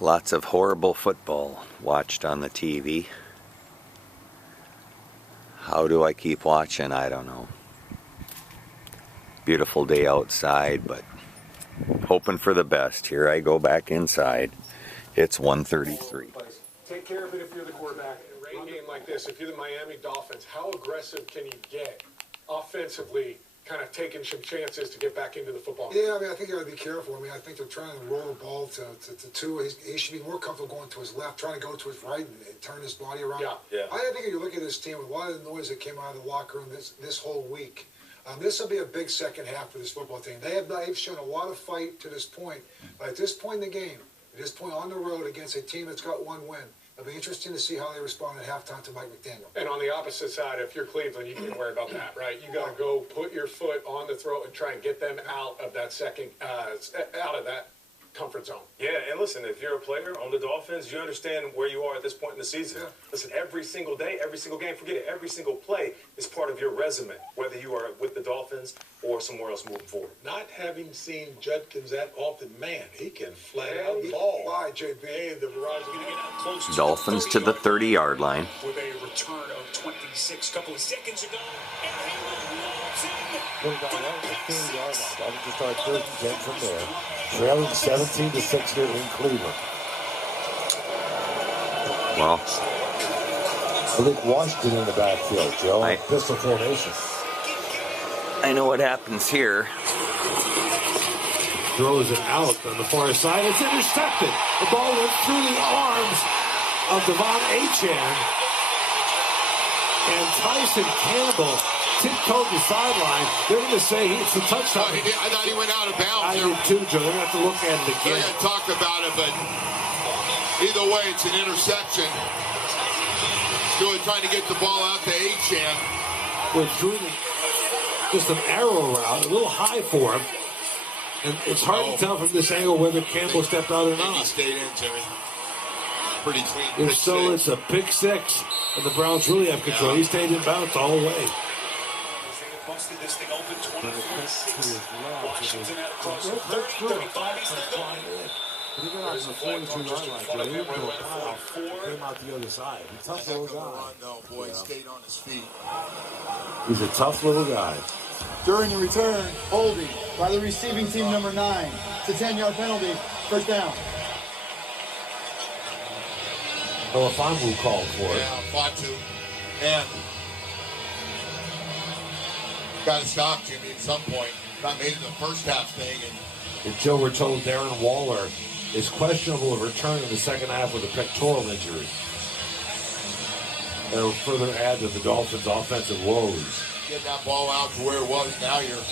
Lots of horrible football watched on the TV. How do I keep watching? I don't know. Beautiful day outside, but hoping for the best. Here I go back inside. It's 1:33. Take care of it if you're the quarterback. In a rain game like this, if you're the Miami Dolphins, how aggressive can you get offensively, kind of taking some chances to get back into the football game? Yeah, I mean, I think you got to be careful. I mean, I think they're trying to roll the ball to two. He should be more comfortable going to his left, trying to go to his right and turn his body around. Yeah. I think if you look at this team, with a lot of the noise that came out of the locker room this whole week, this will be a big second half for this football team. They've shown a lot of fight to this point, but at this point in the game, at this point on the road against a team that's got one win, it'll be interesting to see how they respond at halftime to Mike McDaniel. And on the opposite side, if you're Cleveland, you can worry about that, right? You got to go put your foot on the throat and try and get them out of that out of that comfort zone. Yeah, and listen, if you're a player on the Dolphins, you understand where you are at this point in the season. Yeah. Listen, every single day, every single game, forget it, every single play is part of your resume, whether you are with the Dolphins or somewhere else moving forward. Not having seen Judkins that often, man, he can flat out ball. Bye, JB. Hey, the Verizon going to get out close Dolphins to the 30-yard line. With a return of 26 couple of seconds ago. And he walks in. Going down right at the 30-yard line. Dolphins will start 3rd and 10 from there. Trailing 17-6 here in Cleveland. Well, Malik Washington in the backfield, Joe. Pistol formation. I know what happens here. Throws it out on the far side. It's intercepted. The ball went through the arms of Devon Achane. And Tyson Campbell tiptoed the sideline. They're going to say it's a touchdown. I thought he went out of bounds. I did too, Joe. They're going to have to look at it again. They're going to talk about it, but either way, it's an interception. Still trying to get the ball out to Achane. Went through just an arrow route, a little high for him. And it's hard to tell from this angle whether Campbell stepped out or not. He stayed in, Jimmy. Pretty clean. If so, it's a pick six. And the Browns really have control. He stayed in bounds all the way. Busted this thing open 24-6. Washington out across the 30, 35. He's still going. But he got out to the 42-yard line, Joe. He went to a pile. Came out the other side. He's a tough little guy. No, boy, stayed on his feet. He's a tough little guy. During the return, holding by the receiving team number 9. It's a 10-yard penalty. First down. Olafonwu called for it. Yeah, Fatu. And got to stop Jimmy at some point. Not made it the first half thing. And Joe, we're told Darren Waller is questionable of return in the second half with a pectoral injury. That'll further add to the Dolphins' offensive woes. Get that ball out to where it was. Now you're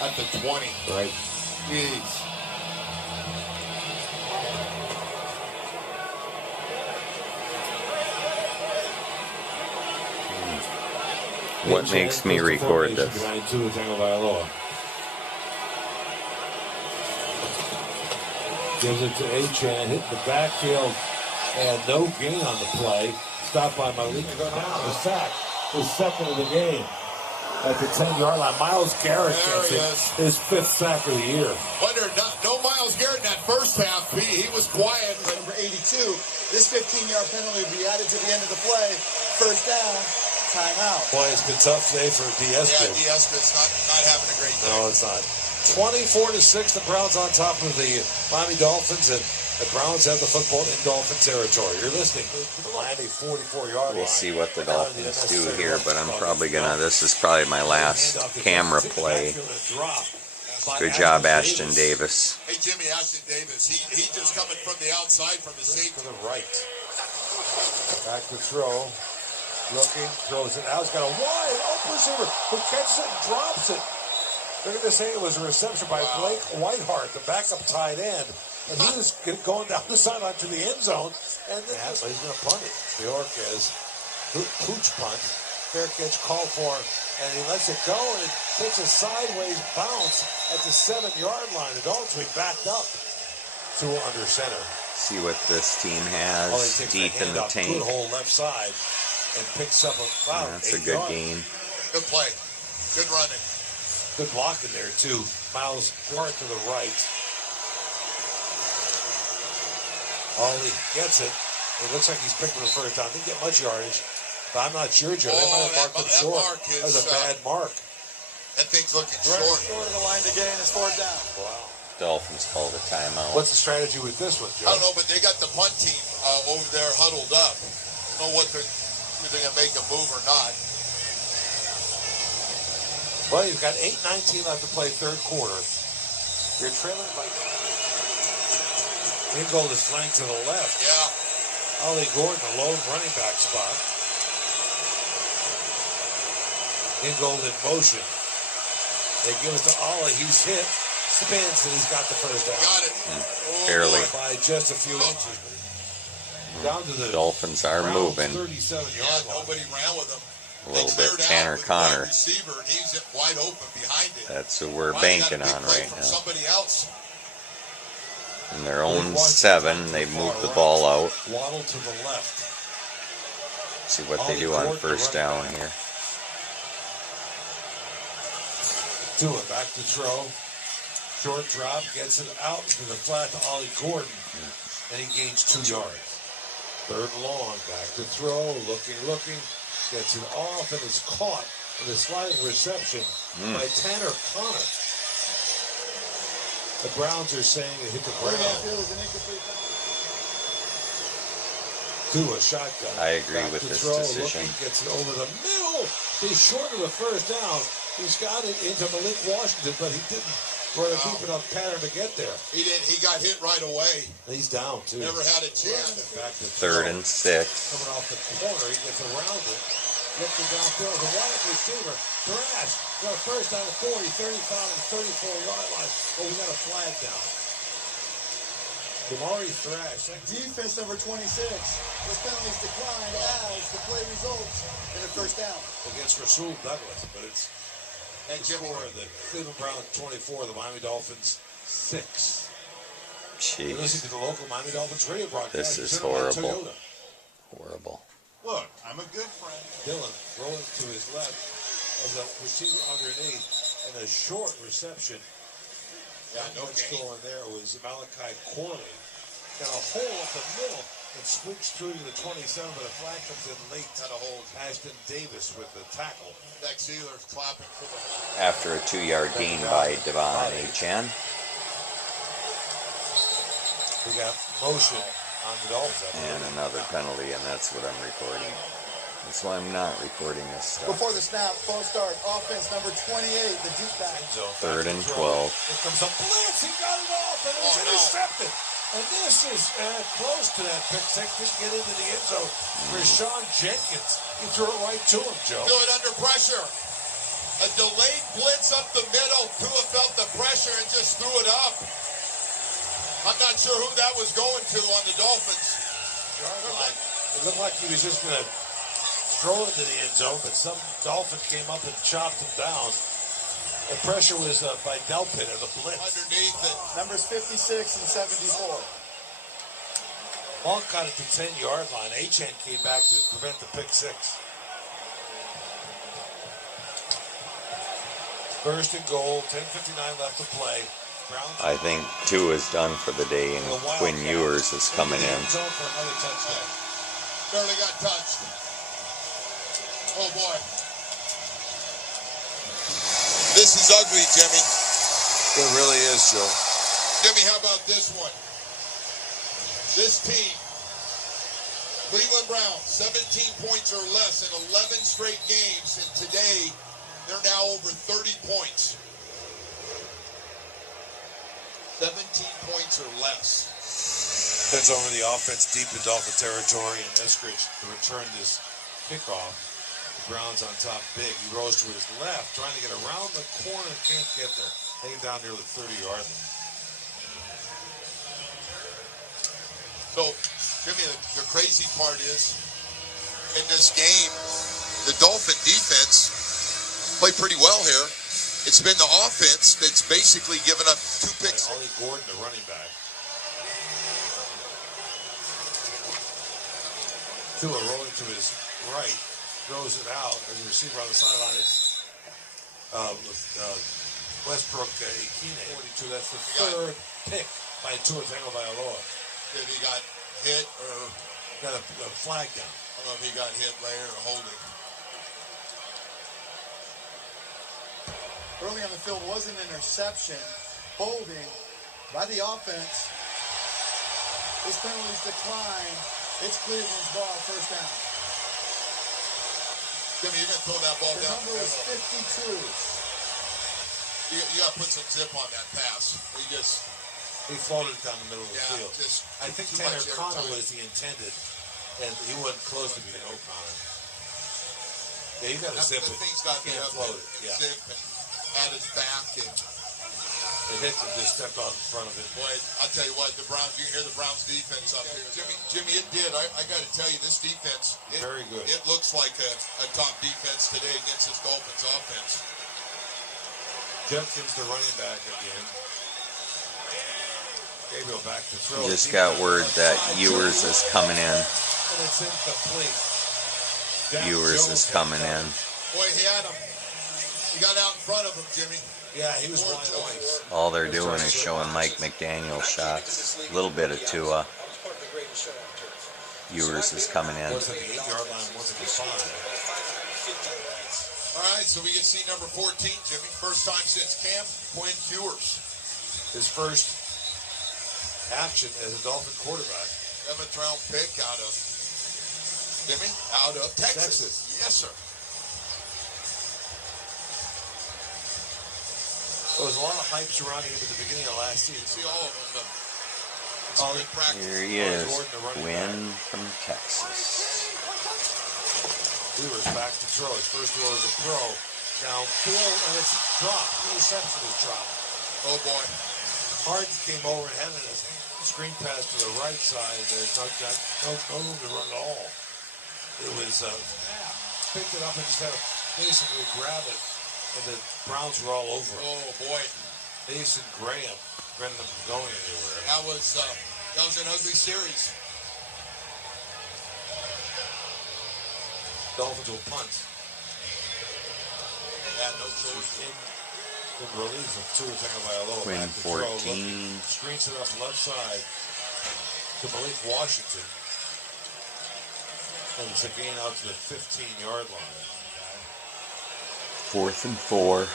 at the 20. Right. Jeez. What makes me record this? Gives it to Achane, hit the backfield, and no gain on the play. Stopped by Malik. The sack was second of the game at the 10-yard line. Myles Garrett gets it, his 5th sack of the year. Wonder, no Myles Garrett in that first half. He was quiet. Number 82. This 15-yard penalty will be added to the end of the play. First down. Timeout. Boy, it's been tough today for D'Esco. Yeah, D'Esco's not having a great day. No, it's not. 24-6, the Browns on top of the Miami Dolphins, and the Browns have the football in Dolphin territory. You're listening to the Miami 44-yard line. We'll see what the Dolphins do here, but I'm probably this is probably my last camera play. Good job, Ashton Davis. Hey, Jimmy, Ashton Davis. He just coming from the outside from the safety. To the right. Back to throw. Looking, throws it out. He's got a wide open receiver who catches it and drops it. They're going to say it was a reception by Blake Whiteheart, the backup tight end. And he was going down the sideline to the end zone. And then he's going to punt it. Bjorkes, pooch punt. Fair catch called for him. And he lets it go, and it takes a sideways bounce at the 7-yard line. The Dolphins will be backed up to under center. See what this team has deep in the tank. Good hole left side. And picks up that's a good game. Good play. Good running. Good blocking there, too. Myles Garrett to the right. Ollie gets it. It looks like he's picked for the first down. Didn't get much yardage, but I'm not sure, Joe. They might have marked him short. That was a bad mark. That thing's looking Running short. short of the line to gain is 4th down. Wow. Dolphins called a timeout. What's the strategy with this one, Joe? I don't know, but they got the punt team over there huddled up. I don't know what they're going to make a move or not. Well, you've got 8:19 left to play, third quarter. You're trailing by... Ingold is flanked to the left. Yeah. Ollie Gordon, a lone running back spot. Ingold in motion. They give it to Ollie. He's hit. Spins, and he's got the first down. Got it. Barely. By just a few inches. Down to the Dolphins are Browns' moving. 37-yard line. Nobody ran with him. A little bit. Tanner Connor. Receiver, and he's wide open behind it. That's who we're Finally banking got a big on play right from now. Somebody else. In their own 7, they moved the ball out. Waddle to the left. See what they do on first down here. Tua back to throw. Short drop, gets it out into the flat to Ollie Gordon, and he gains 2 yards. Third and long, back to throw, looking, gets it off, and is caught in a sliding reception by Tanner Connor. The Browns are saying it hit the ground. Tua shotgun. I agree Back with to this throw, decision. Looking, gets it over the middle. He's short of the first down. He's got it into Malik Washington, but he didn't run a deep enough pattern to get there. He did. He got hit right away. He's down, too. Never had a chance. Back to 3rd and 6. Coming off the corner, he gets around it. Looking downfield, the wide receiver, Thrash, got a first down at 40, 35, and 34-yard line. Oh, we got a flag down. Damari Thrash. Defense number 26. This penalty is declined as the play results in a first down. Against Rasul Douglas, but it's the score of the Cleveland Browns 24, the Miami Dolphins 6. You're listening to the local Miami Dolphins radio broadcast. This is horrible. Horrible. Look, I'm a good friend. Dillon rolling to his left as a receiver underneath and a short reception. Yeah, no What's gain. going there was Malachi Corley. Got a hole up the middle and swings through to the 27, but a flag comes in late. Got a hold. Ashton Davis with the tackle. Beck Sealer's clapping for the hold. After a 2-yard gain by Devon Achane. We got motion on the Dolphins. And another penalty, and that's what I'm recording. That's why I'm not recording this stuff. Before the snap, false start. Offense number 28, the deep back. 3rd and 12. Here comes a blitz. He got it off, and it was intercepted. And this is close to that pick six. Didn't get into the end zone. Rashawn Jenkins, he threw it right to him, Joe. Do it under pressure. A delayed blitz up the middle. Tua felt the pressure and just threw it up. I'm not sure who that was going to on the Dolphins. It looked like he was just going to throw it into the end zone, but some Dolphin came up and chopped him down. The pressure was by Delpit or the blitz. Underneath it. Numbers 56 and 74. Long got it to 10-yard line. Achane came back to prevent the pick six. First and goal, 10:59 left to play. Browns I think 2 is done for the day, and Quinn Ewers is coming in. zone for another touchdown. Barely got touched. Oh boy. This is ugly, Jimmy. It really is, Joe. Jimmy, how about this one? This team, Cleveland Browns, 17 points or less in 11 straight games, and today they're now over 30 points. 17 points or less. That's over the offense deep in Dolphin territory, and Eskridge returned this kickoff. The Browns on top big. He rose to his left, trying to get around the corner and can't get there. Taken down nearly 30-yard line. So, Jimmy, the crazy part is, in this game, the Dolphin defense played pretty well here. It's been the offense that's basically given up 2 picks. Ollie Gordon, the running back. Tua rolling to his right, throws it out as a receiver on the sideline. It's Westbrook Ikine, 42. That's the third pick by Tua Tagovailoa. He got hit or Got a flag down. I don't know if he got hit later or holding. Early on the field was an interception. Holding by the offense. This penalty's declined. It's Cleveland's ball, first down. Jimmy, you're going to throw that ball The down. number was 52. You got to put some zip on that pass. He floated it down the middle of the field. Just I think too Tanner much Connor airtime. was the intended, and he wasn't close to being O'Connor. Yeah, you got to zip The it. thing's got to You be can't up float and it. Yeah. zip and at his back. And It hit him, just stepped on in front of it. boy, I'll tell you what, the Browns, you can hear the Browns defense up here. Jimmy, it did. I got to tell you, this defense, Very good. It looks like a top defense today against this Dolphins offense. Judkins, the running back again. Gabriel back to throw. Just got word that Ewers is coming in. And it's incomplete. Jack Ewers Jones is coming in. Boy, he had him. He got out in front of him, Jimmy. Yeah, he was wide open. All they're doing is showing Mike McDaniel shots. A little bit of Tua. Ewers is coming in. Was at the 8-yard line, was at the 5. All right, so we get see number 14, Jimmy. First time since camp, Quinn Ewers. His first action as a Dolphin quarterback. 7th round pick out of, Jimmy, out of Texas. Yes, sir. There was a lot of hype surrounding him at the beginning of last season. See all of them, but it's a good practice. Here he is, Quinn from Texas. Ewers back to throw. His first throw is a throw. Downfield, and it's dropped. The reception is dropped. Oh, boy. Harden came over and had a screen pass to the right side. There's no room to run at all. It was picked it up and just had to basically grab it, and the Browns were all over it. Oh, boy. Mason Graham prevented them from going anywhere. That was an ugly series. Dolphins will punt. They had no choice. In relief of Tua Tagovailoa. Quinn Back to throw, 14. looking, screens it up left side to Malik Washington. And it's a gain out to the 15-yard line. 4th and 4.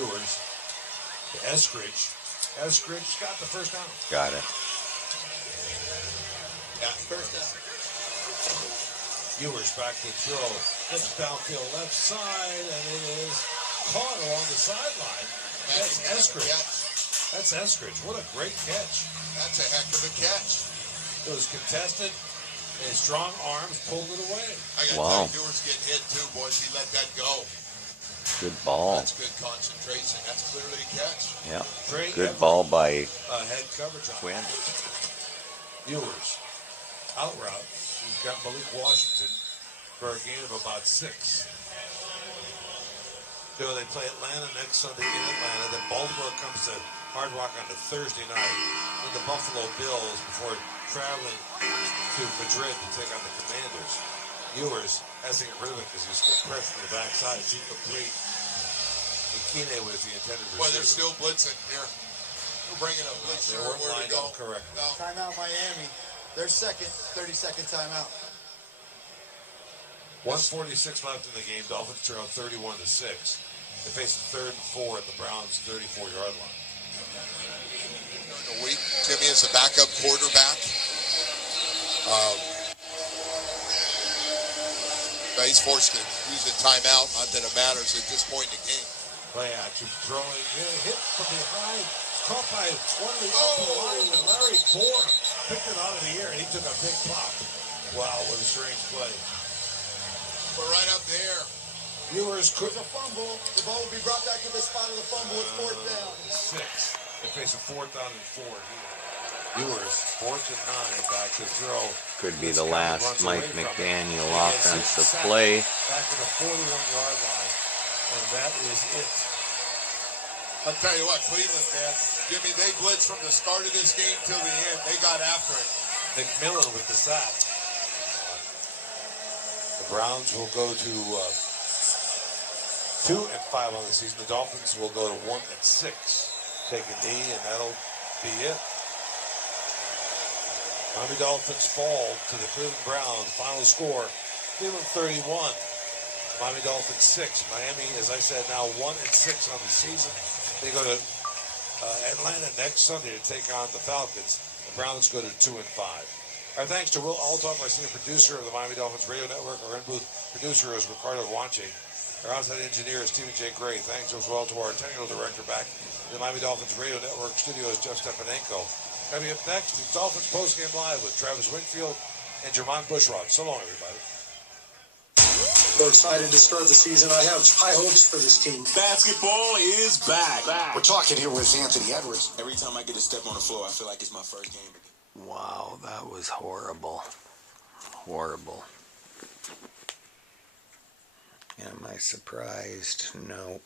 Ewers to Eskridge. Eskridge got the first down. Got it. Yeah, first down. Ewers back to throw. Flips downfield left side, and it is caught along the sideline. That's Eskridge. That's Eskridge. What a great catch. That's a heck of a catch. It was contested, and his strong arms pulled it away. I got Wow. Ewers getting hit too, boys. He let that go. Good ball. That's good concentration. That's clearly a catch. Yeah. Trey Good Everett, ball by head coverage on Quinn. Ewers. Out route. He's got Malik Washington for a gain of about 6. So they play Atlanta next Sunday in Atlanta. Then Baltimore comes to Hard Rock on the Thursday night. Then the Buffalo Bills before traveling to Madrid to take on the Commanders. Ewers has to get rid of it because he was pressed from the backside. It's incomplete. Ikine was the intended receiver. Boy, they're still blitzing here. We're bringing up blitz. They weren't Where to lined go? up correctly. No. Timeout Miami. Their second 30-second timeout. 1:46 left in the game. Dolphins trail 31-6. They face a 3rd and 4 at the Browns' 34-yard line. During the week, Jimmy is a backup quarterback. He's forced to use a timeout. Not that it matters at this point in the game. Play action, throwing, hit from behind. Caught by one of the upper linemen, Larry Bourne. Picked it out of the air, and he took a big pop. Wow, what a strange play. We're right up there. Ewers could There's a fumble. The ball will be brought back to the spot of the fumble. It's 4th down. 6. They face a 4th down and 4 here. Ewers, 4th and 9, back to throw. Could be the This guy last runs Mike away from it. McDaniel He gets offensive sacked play. Back to the 41-yard line. And that is it. I'll tell you what, Cleveland, man. Jimmy, they blitzed from the start of this game till the end. They got after it. McMillan with the sack. The Browns will go to 2-5 on the season. The Dolphins will go to 1-6. Take a knee, and that'll be it. Miami Dolphins fall to the Cleveland Browns. Final score, Cleveland 31, Miami Dolphins 6. Miami, as I said, now 1-6 on the season. They go to Atlanta next Sunday to take on the Falcons. The Browns go to 2-5. Our thanks to Will Altoff, our senior producer of the Miami Dolphins Radio Network. Our in-booth producer is Ricardo Guanche. Our outside engineer is Stephen J. Gray. Thanks as well to our technical director back in the Miami Dolphins Radio Network studios, Jeff Stepanenko. Coming up next, the Dolphins postgame live with Travis Winfield and Jermon Bushrod. So long, everybody. We're excited to start the season. I have high hopes for this team. Basketball is back. We're talking here with Anthony Edwards. Every time I get to step on the floor, I feel like it's my first game again. Wow, that was horrible. Horrible. Am I surprised? Nope.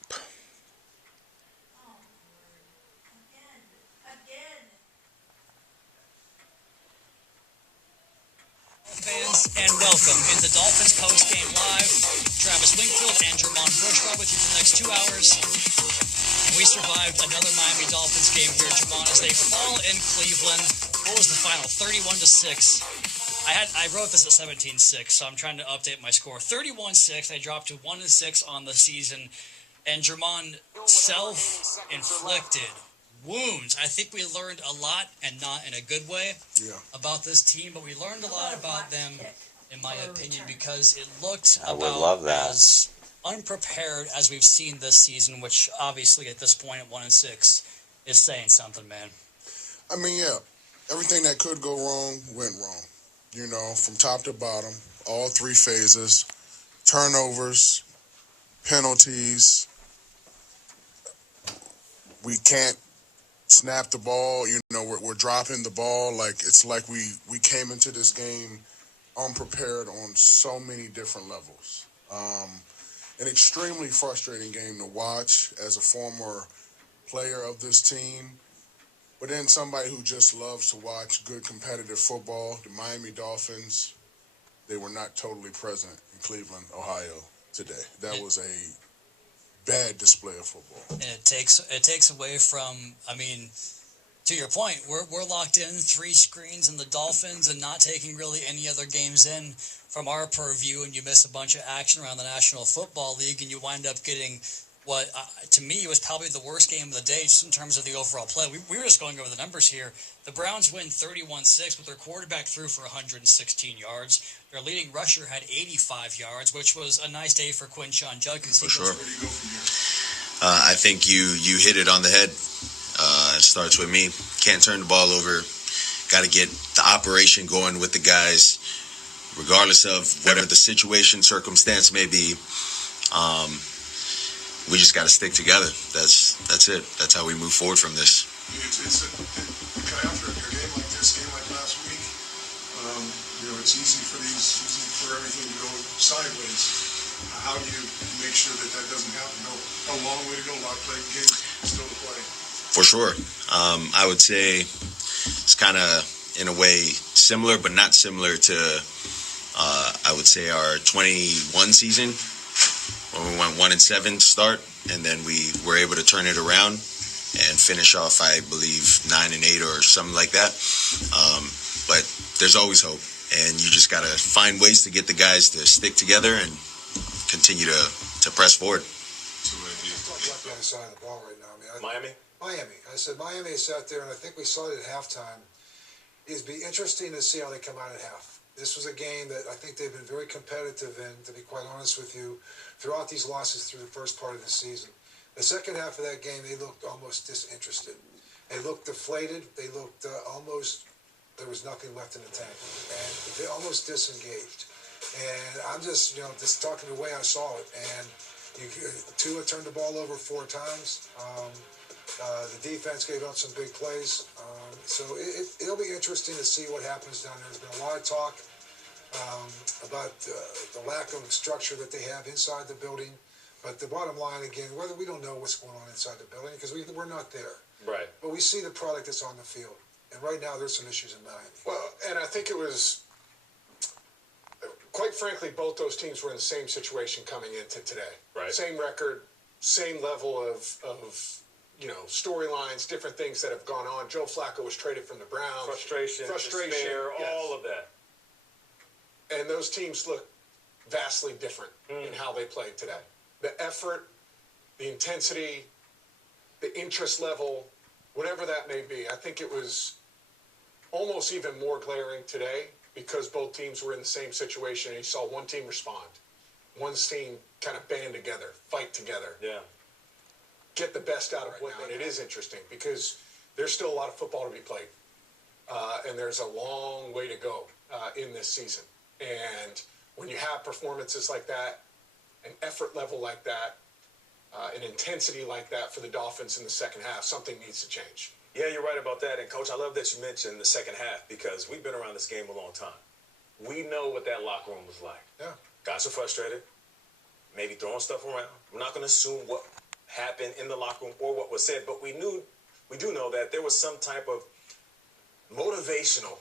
Fans, and welcome in the Dolphins post-game live. Travis Wingfield and Jermon Bushrod with you for the next 2 hours. And we survived another Miami Dolphins game here, Jermon, as they fall in Cleveland. What was the final? 31-6. I wrote this at 17-6, so I'm trying to update my score. 31-6. I dropped to 1-6 on the season. And Jermon, self-inflicted wounds. I think we learned a lot, and not in a good way, about this team, but we learned a lot about them, in my opinion, because it looked about as unprepared as we've seen this season, which obviously at this point at 1-6 is saying something, man. I mean, yeah, everything that could go wrong went wrong. You know, from top to bottom, all three phases, turnovers, penalties. We can't snap the ball, you know, we're dropping the ball. Like, it's like we came into this game unprepared on so many different levels. An extremely frustrating game to watch as a former player of this team, but then somebody who just loves to watch good competitive football. The Miami Dolphins, they were not totally present in Cleveland, Ohio today. That was a bad display of football. And it takes away from, I mean, to your point, we're locked in 3 screens in the Dolphins and not taking really any other games in from our purview, and you miss a bunch of action around the National Football League, and you wind up getting what, to me, was probably the worst game of the day just in terms of the overall play. We were just going over the numbers here. The Browns win 31-6, but their quarterback threw for 116 yards. Their leading rusher had 85 yards, which was a nice day for Quinshon Judkins. For sure. I think you hit it on the head. It starts with me. Can't turn the ball over. Got to get the operation going with the guys, regardless of whatever the situation, circumstance may be. We just got to stick together. That's it. That's how we move forward from this. After a game like this, game like last week, you know, it's easy for everything to go sideways. How do you make sure that doesn't happen? A long way to go. A lot of play games still to play. For sure. I would say it's kind of, in a way, similar, but not similar to, I would say, our 21 season, when we went 1-7 to start, and then we were able to turn it around and finish off, I believe, 9-8 or something like that. But there's always hope, and you just got to find ways to get the guys to stick together and continue to press forward. Talk the other side of the ball right now. I mean, Miami? I said Miami sat there, and I think we saw it at halftime. It'd be interesting to see how they come out at half. This was a game that I think they've been very competitive in, to be quite honest with you, throughout these losses through the first part of the season. The second half of that game, they looked almost disinterested. They looked deflated. They looked almost, there was nothing left in the tank. And they almost disengaged. And I'm just, you know, just talking the way I saw it. And Tua turned the ball over 4 times. The defense gave up some big plays. So it'll be interesting to see what happens down there. There's been a lot of talk about the lack of structure that they have inside the building. But the bottom line, again, whether we don't know what's going on inside the building because we're not there. Right. But we see the product that's on the field. And right now there's some issues in Miami. Well, and I think it was, quite frankly, both those teams were in the same situation coming into today. Right. Same record, same level of storylines, different things that have gone on. Joe Flacco was traded from the Browns. Frustration, despair, yes. all of that. And those teams look vastly different in how they played today. The effort, the intensity, the interest level, whatever that may be. I think it was almost even more glaring today because both teams were in the same situation and you saw one team respond. One team kind of band together, fight together. Yeah. Get the best out of what now. And it is interesting because there's still a lot of football to be played. And there's a long way to go in this season. And when you have performances like that, an effort level like that, an intensity like that for the Dolphins in the second half, something needs to change. Yeah, you're right about that. And, Coach, I love that you mentioned the second half because we've been around this game a long time. We know what that locker room was like. Yeah. Guys are frustrated, maybe throwing stuff around. We're not going to assume what happened in the locker room or what was said, but we do know that there was some type of motivational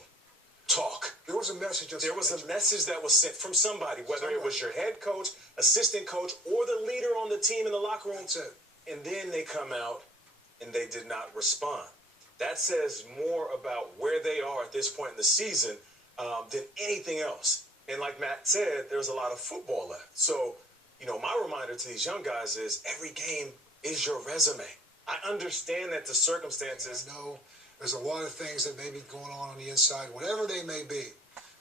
talk. There was a message. There was a message that was sent from somebody, whether it was your head coach, assistant coach, or the leader on the team in the locker room. That's it. And then they come out and they did not respond. That says more about where they are at this point in the season than anything else. And like Matt said, there's a lot of football left. So, my reminder to these young guys is every game is your resume. I understand that the circumstances. I know there's a lot of things that may be going on the inside, whatever they may be.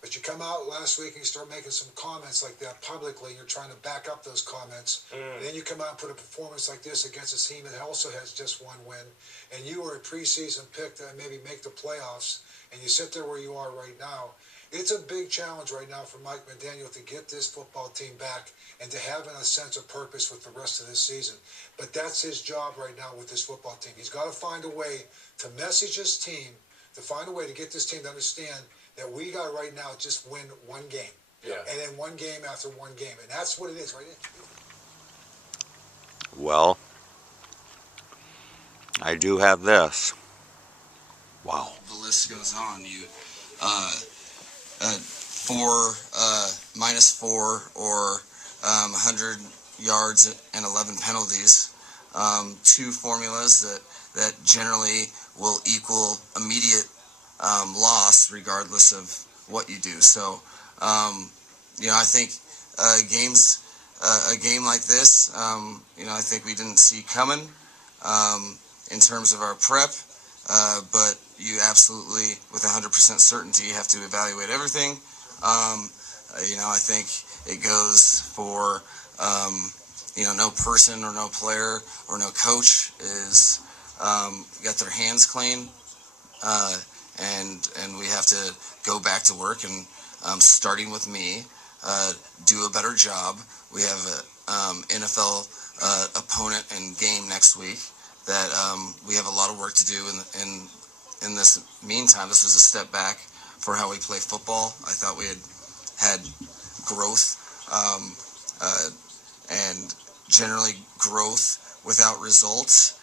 But you come out last week and you start making some comments like that publicly, and you're trying to back up those comments. And then you come out and put a performance like this against a team that also has just one win. And you were a preseason pick to maybe make the playoffs, and you sit there where you are right now. It's a big challenge right now for Mike McDaniel to get this football team back and to have a sense of purpose with the rest of this season. But that's his job right now with this football team. He's got to find a way to message his team, to find a way to get this team to understand that we got right now just win one game. Yeah. And then one game after one game. And that's what it is right now. Well, I do have this. Wow. The list goes on. You, -4 or 100 yards and 11 penalties. 2 formulas that generally will equal immediate loss regardless of what you do. So, I think a game like this, I think we didn't see coming in terms of our prep, but you absolutely, with 100% certainty, have to evaluate everything. I think it goes for, no person or no player or no coach is got their hands clean, and we have to go back to work and, starting with me, do a better job. We have an NFL opponent and game next week that we have a lot of work to do in this meantime. This was a step back for how we play football. I thought we had growth, and generally growth without results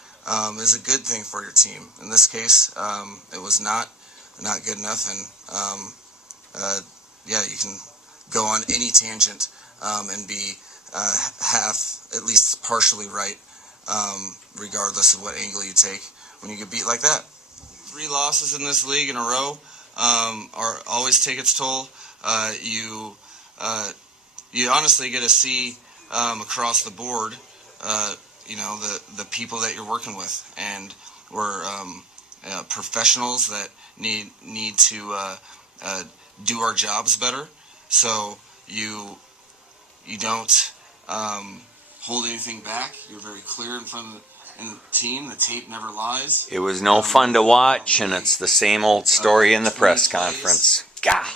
is a good thing for your team. In this case, it was not good enough, and you can go on any tangent and be at least partially right, regardless of what angle you take when you get beat like that. 3 losses in this league in a row always take its toll. You honestly get to see across the board, the people that you're working with, and we're professionals that need to do our jobs better. So you don't hold anything back. You're very clear in front of the team. The tape never lies. It was no fun to watch, and it's the same old story in the press conference. God.